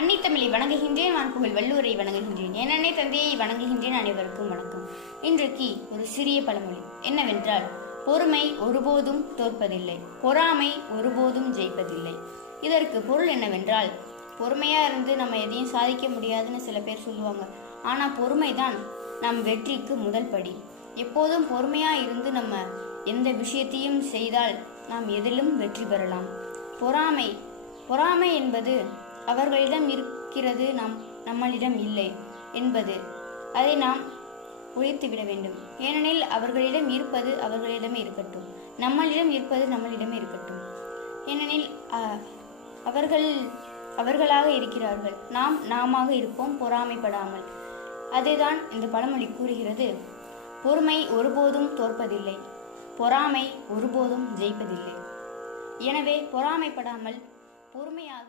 அன்னை தமிழை வணங்குகின்றேன், வான்புகழ் வள்ளுவரை வணங்குகின்றேன், என் அன்னை தந்தையை வணங்குகின்றேன். அனைவருக்கும் வணக்கம். இன்றைக்கு ஒரு சிறிய பழமொழி என்னவென்றால், பொறுமை ஒருபோதும் தோற்பதில்லை, பொறாமை ஒருபோதும் ஜெயிப்பதில்லை. இதற்கு பொருள் என்னவென்றால், பொறுமையா இருந்து நம்ம எதையும் சாதிக்க முடியாதுன்னு சில பேர் சொல்லுவாங்க. ஆனால் பொறுமை தான் நம் வெற்றிக்கு முதல் படி. எப்போதும் பொறுமையா இருந்து நம்ம எந்த விஷயத்தையும் செய்தால் நாம் எதிலும் வெற்றி பெறலாம். பொறாமை என்பது அவர்களிடம் இருக்கிறது, நம்மளிடம் இல்லை என்பது. அதை நாம் ஒழித்துவிட வேண்டும். ஏனெனில் அவர்களிடம் இருப்பது அவர்களிடமே இருக்கட்டும், நம்மளிடம் இருப்பது நம்மளிடமே இருக்கட்டும். ஏனெனில் அவர்களாக இருக்கிறார்கள், நாமாக இருப்போம், பொறாமைப்படாமல். அதுதான் இந்த பழமொழி கூறுகிறது. பொறுமை ஒருபோதும் தோற்பதில்லை, பொறாமை ஒருபோதும் ஜெயிப்பதில்லை. எனவே பொறாமைப்படாமல் பொறுமையாக